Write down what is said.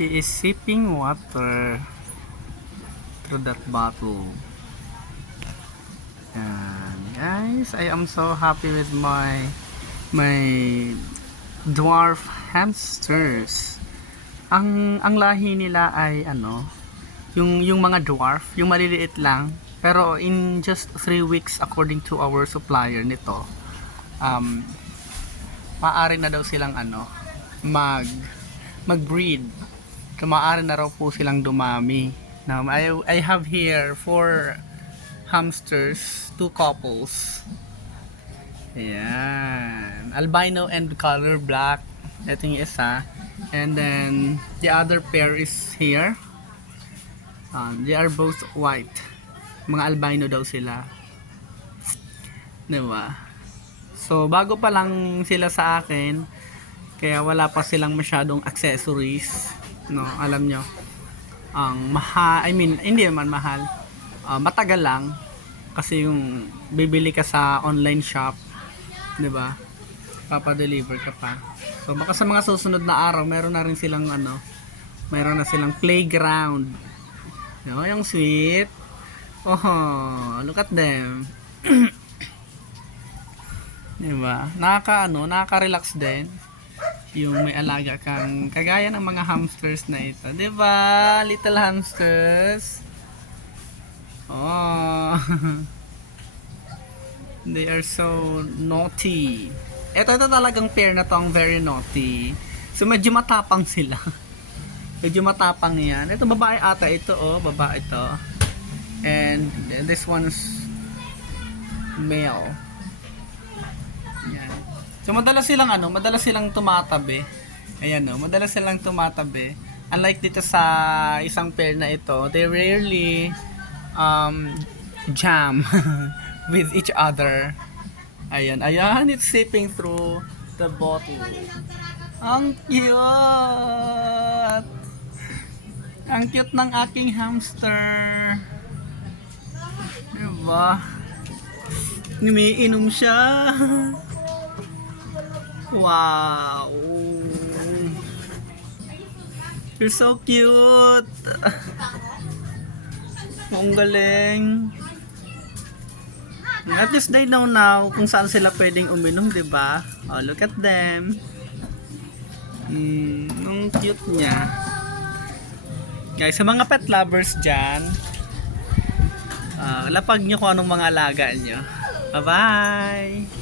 she is sipping water through that bottle. And guys, I am so happy with my dwarf hamsters. Ang lahi nila ay ano, yung mga dwarf, yung maliliit lang. Pero in just 3 weeks according to our supplier nito, maaari na daw silang ano, mag-breed. Maaari na raw po silang dumami. Now, I have here 4 hamsters, 2 couples. Ayan. Albino and color black. Ito yung isa. And then, the other pair is here. They are both white. Mga albino daw sila. Diba? So, bago pa lang sila sa akin, kaya wala pa silang masyadong accessories. No, alam nyo. Ang mahal, I mean, hindi naman mahal. Matagal lang. Kasi yung bibili ka sa online shop, diba? Papadeliver ka pa. So, baka sa mga susunod na araw, meron na rin silang ano, meron na silang playground. No, yung sweet. Oh, look at them. Diba? Nakaka-relax din. Yung may alaga kang kagaya ng mga hamsters na ito. Diba? Little hamsters. Oh. They are so naughty. Ito talagang pair na to ang very naughty. So medyo matapang sila. Medyo matapang yan. Ito babae ata ito, oh, babae ito. And this one's male. Yan. So madalas silang tumatabi. Ayan, oh, madalas silang tumatabi. Unlike dito sa isang pair na ito, they rarely jam with each other. Ayan, it's sipping through the bottle. Ang cute! Ang cute ng aking hamster. Diba? Umiinom siya. Wow! You're so cute! Ang galing! At least they know now kung saan sila pwedeng uminom, diba? Oh, look at them. Ang cute niya. Guys, sa mga pet lovers dyan, lapag nyo kung anong mga alaga nyo. Bye-bye!